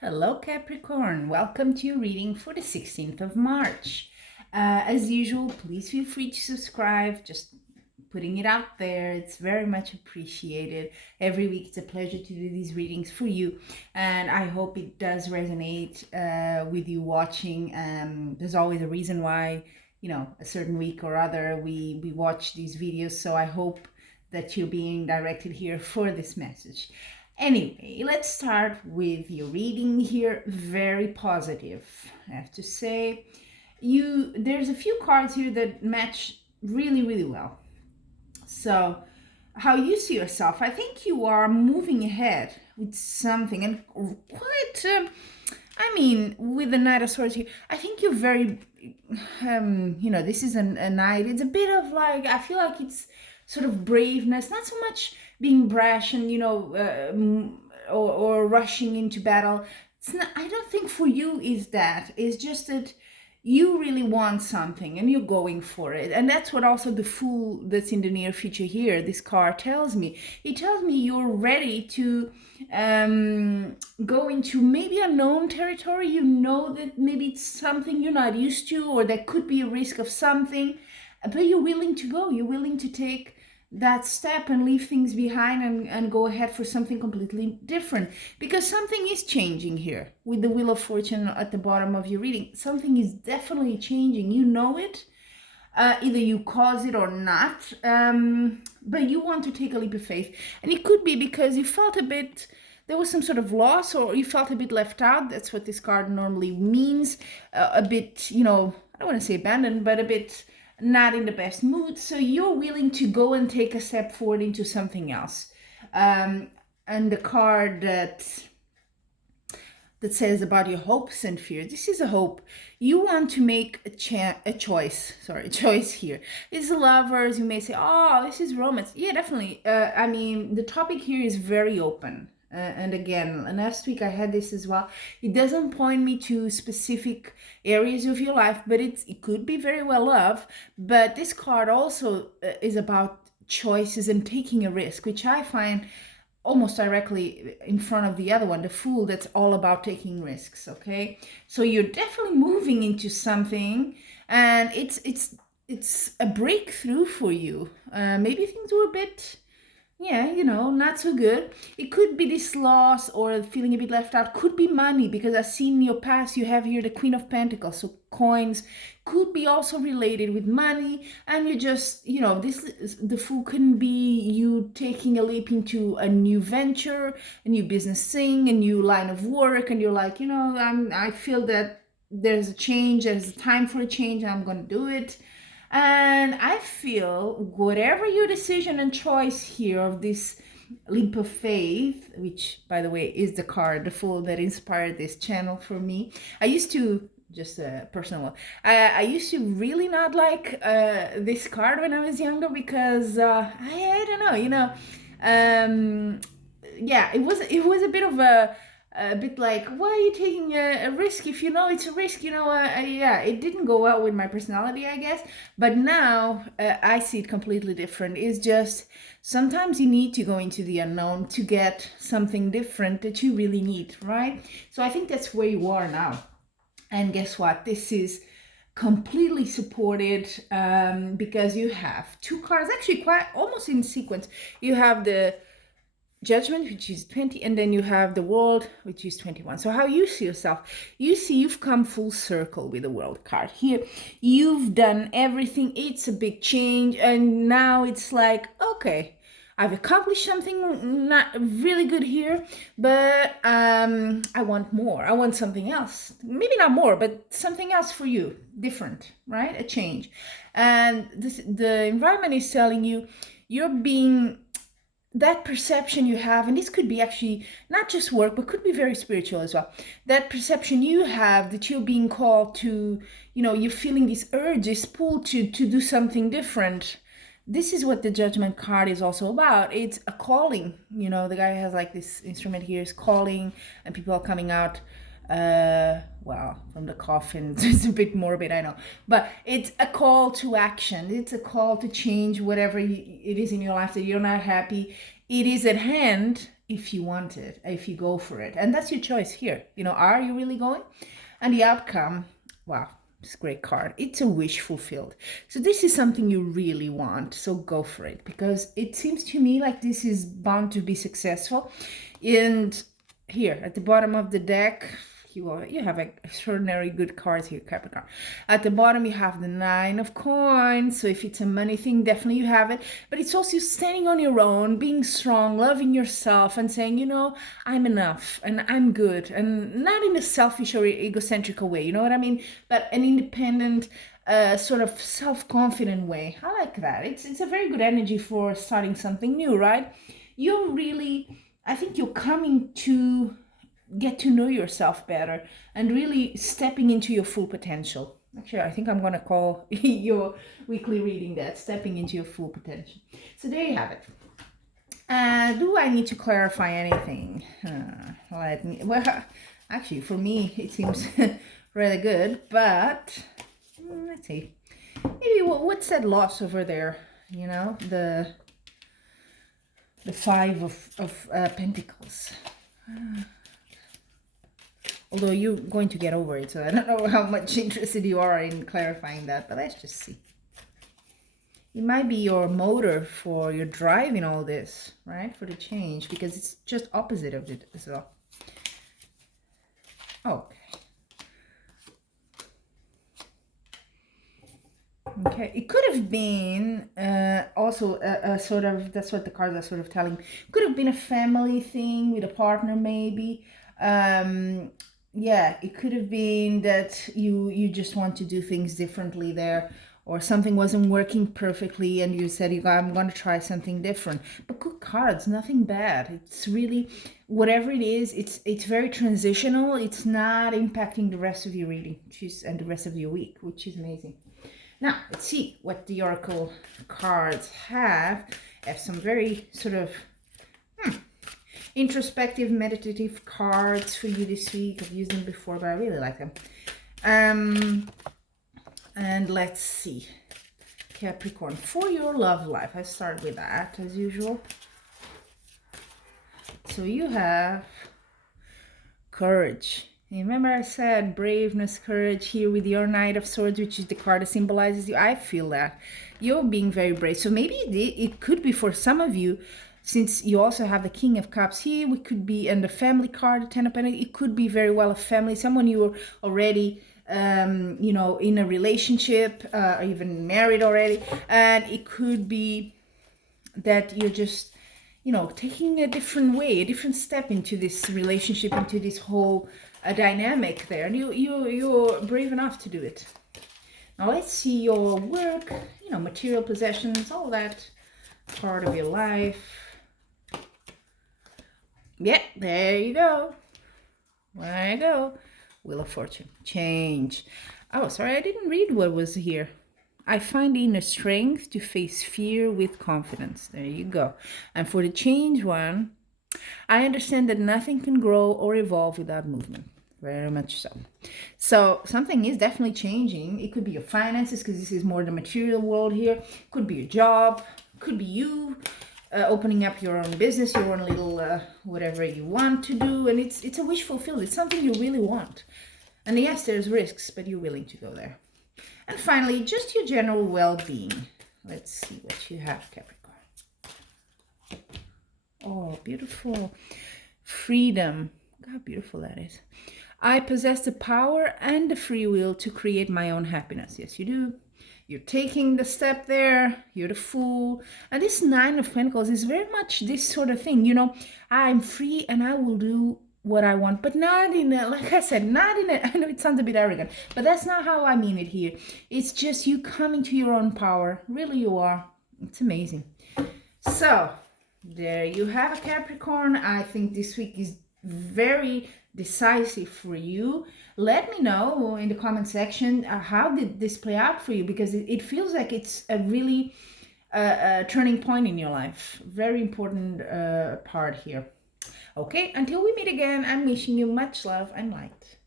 Hello, Capricorn. Welcome to your reading for the 16th of March. As usual, please feel free to subscribe. Just putting it out there. It's very much appreciated. Every week, it's a pleasure to do these readings for you. And I hope it does resonate with you watching. There's always a reason why, a certain week or other we watch these videos. So I hope that you're being directed here for this message. Anyway, let's start with your reading here. Very positive, I have to say. There's a few cards here that match really, really well. So, how you see yourself, I think you are moving ahead with something, and quite. With the Knight of Swords here, I think you're very. This is a knight. It's a bit of like, I feel like it's sort of braveness, not so much being brash and or rushing into battle. It's not. I don't think for you is that. It's just that you really want something and you're going for it, and that's what also the Fool that's in the near future here, this card, tells me. It tells me you're ready to go into maybe unknown territory. You know that maybe it's something you're not used to, or there could be a risk of something, but you're willing to go. You're willing to take that step and leave things behind and go ahead for something completely different, because something is changing here with the Wheel of Fortune at the bottom of your reading. Something is definitely changing. You know it. Either you cause it or not, but you want to take a leap of faith. And it could be because you felt there was some sort of loss, or you felt a bit left out. That's what this card normally means. A bit, I don't want to say abandoned, but a bit not in the best mood. So you're willing to go and take a step forward into something else. And the card that says about your hopes and fears, this is a hope. You want to make a choice here. This is lovers. You may say, oh, this is romance. Yeah, definitely. The topic here is very open. And again, last week I had this as well. It doesn't point me to specific areas of your life, but it could be very well love. But this card also is about choices and taking a risk, which I find almost directly in front of the other one, the Fool, that's all about taking risks. Okay, so you're definitely moving into something, and it's a breakthrough for you. Maybe things were a bit, not so good. It could be this loss or feeling a bit left out. Could be money, because I've seen in your past you have here the Queen of Pentacles. So coins could be also related with money. And you just, the Fool can be you taking a leap into a new venture, a new business thing, a new line of work. And you're like, I feel that there's a change, there's a time for a change, and I'm going to do it. And I feel whatever your decision and choice here of this leap of faith, which, by the way, is the card, the Fool, that inspired this channel for me. I used to, just a personal one, I used to really not like this card when I was younger, because I don't know, it was a bit of a bit like, why are you taking a risk if you know it's a risk? It didn't go well with my personality, I guess. But now I see it completely different. It's just sometimes you need to go into the unknown to get something different that you really need, right? So I think that's where you are now. And guess what? This is completely supported, because you have two cards, actually quite almost in sequence. You have the Judgment, which is 20, and then you have the World, which is 21. So how you see yourself, you've come full circle with the World card here. You've done everything. It's a big change, and now it's like, okay, I've accomplished something not really good here, but I want more. I want something else. Maybe not more, but something else for you, different, right? A change. And the environment is telling you you're being, that perception you have, and this could be actually not just work, but could be very spiritual as well. That perception you have that you're being called to, you're feeling this urge, this pull to do something different. This is what the Judgment card is also about. It's a calling. The guy has like this instrument here is calling, and people are coming out from the coffin. It's a bit morbid, I know, but it's a call to action. It's a call to change whatever it is in your life that you're not happy. It is at hand, if you want it, if you go for it. And that's your choice here. Are you really going? And the outcome, wow, it's a great card. It's a wish fulfilled. So this is something you really want. So go for it, because it seems to me like this is bound to be successful. And here at the bottom of the deck, you have extraordinary good cards here, Capricorn. At the bottom, you have the 9 of coins. So if it's a money thing, definitely you have it. But it's also standing on your own, being strong, loving yourself, and saying, I'm enough and I'm good. And not in a selfish or egocentric way, you know what I mean? But an independent, sort of self-confident way. I like that. It's a very good energy for starting something new, right? I think you're coming to get to know yourself better and really stepping into your full potential. Actually, I think I'm going to call your weekly reading that, stepping into your full potential. So there you have it. Do I need to clarify anything? Well, actually, for me, it seems really good, but let's see. Maybe what's that loss over there? The 5 of Pentacles. Although you're going to get over it, so I don't know how much interested you are in clarifying that, but let's just see. It might be your motor for your drive in all this, right? For the change, because it's just opposite of it as well. Okay. Okay, it could have been also a sort of, that's what the cards are sort of telling. Could have been a family thing with a partner, maybe. Yeah, it could have been that you just want to do things differently there, or something wasn't working perfectly and you said, I'm going to try something different. But good cards, nothing bad. It's really, whatever it is, it's very transitional. It's not impacting the rest of your reading and the rest of your week, which is amazing. Now, let's see what the Oracle cards have. They have some very sort of introspective, meditative cards for you this week. I've used them before, but I really like them. And let's see. Capricorn, for your love life. I start with that, as usual. So you have courage. Remember I said braveness, courage here with your Knight of Swords, which is the card that symbolizes you. I feel that you're being very brave. So maybe it could be for some of you, since you also have the King of Cups here, we could be, and the family card, the 10 of Pentacles, it could be very well a family, someone you were already, in a relationship, or even married already. And it could be that you're just, taking a different way, a different step into this relationship, into this whole dynamic there. And you're brave enough to do it. Now let's see your work, material possessions, all that part of your life. Yeah, there you go. There you go. Wheel of Fortune. Change. Oh, sorry, I didn't read what was here. I find inner strength to face fear with confidence. There you go. And for the change one, I understand that nothing can grow or evolve without movement. Very much so. So something is definitely changing. It could be your finances, because this is more the material world here. Could be your job. Could be you opening up your own business, your own little whatever you want to do. And it's a wish fulfilled. It's something you really want. And yes, there's risks, but you're willing to go there. And finally, just your general well-being. Let's see what you have, Capricorn. Oh, beautiful. Freedom. Look how beautiful that is. I possess the power and the free will to create my own happiness. Yes, you do. You're taking the step there. You're the Fool. And this 9 of Pentacles is very much this sort of thing. I'm free and I will do what I want, but not in a, like I said, not in a, I know it sounds a bit arrogant, but that's not how I mean it here. It's just you coming to your own power. Really, you are. It's amazing. So there you have a Capricorn. I think this week is very decisive for you. Let me know in the comment section how did this play out for you, because it feels like it's a really turning point in your life. Very important part here. Okay, until we meet again, I'm wishing you much love and light.